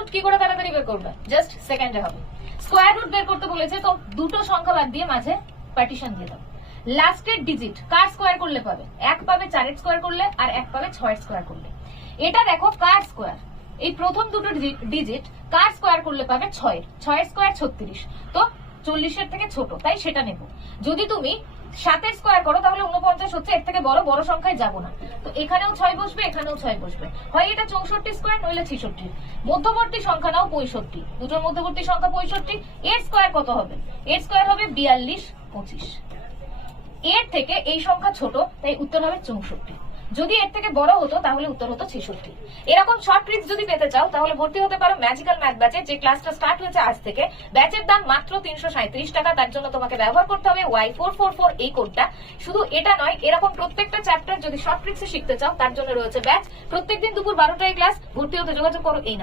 Root কি করে তাড়াতাড়ি বের করবে? জাস্ট সেকেন্ডে হবে। স্কোয়ার রুট বের করতে বলেছে, তো দুটো সংখ্যা বাদ দিয়ে মাঝে পার্টিশন দিয়ে দাও। লাস্টের ডিজিট কার স্কোয়ার করলে পাবে? এক পাবে 4 স্কোয়ার করলে, আর এক পাবে 6 স্কোয়ার করলে। এটা দেখো কার স্কোয়ার, এই প্রথম দুটো ডিজিট কার স্কোয়ার করলে পাবে? 6 স্কোয়ার 36, তো 40 থেকে ছোট, তাই সেটা নেব। যদি তুমি 7 স্কোয়ার করো তাহলে 49 হচ্ছে, এর থেকে বড় সংখ্যায় যাব না, তো এখানেও 6 বসবে, এখানেও 6 বসবে। হয় এটা 64 স্কোয়ার, নইলে 66। মধ্যবর্তী সংখ্যা নাও 65, দুটোর মধ্যবর্তী সংখ্যা 65। এর স্কোয়ার কত হবে? এর স্কোয়ার হবে 42 25। এর থেকে এই সংখ্যা ছোট, তাই উত্তর হবে 64। যদি এর থেকে বড় হতো তাহলে উত্তর হতো 66। এরকম শর্ট ট্রিক্স যদি পেতে চাও তাহলে ভর্তি হতে পারো ম্যাজিক্যাল ম্যাথ ব্যাচে, যে ক্লাসটা স্টার্ট হয়েছে আজ থেকে। ব্যাচের দাম মাত্র 337 টাকা। তার জন্য তোমাকে ব্যবহার করতে হবে Y444 এই কোডটা। শুধু এটা নয়, এরকম প্রত্যেকটা চ্যাপ্টার যদি শর্ট ট্রিক্সে শিখতে চাও তার জন্য রয়েছে ব্যাচ। প্রত্যেকদিন দুপুর 12টায় ক্লাস। ভর্তি হতে যোগাযোগ করো এই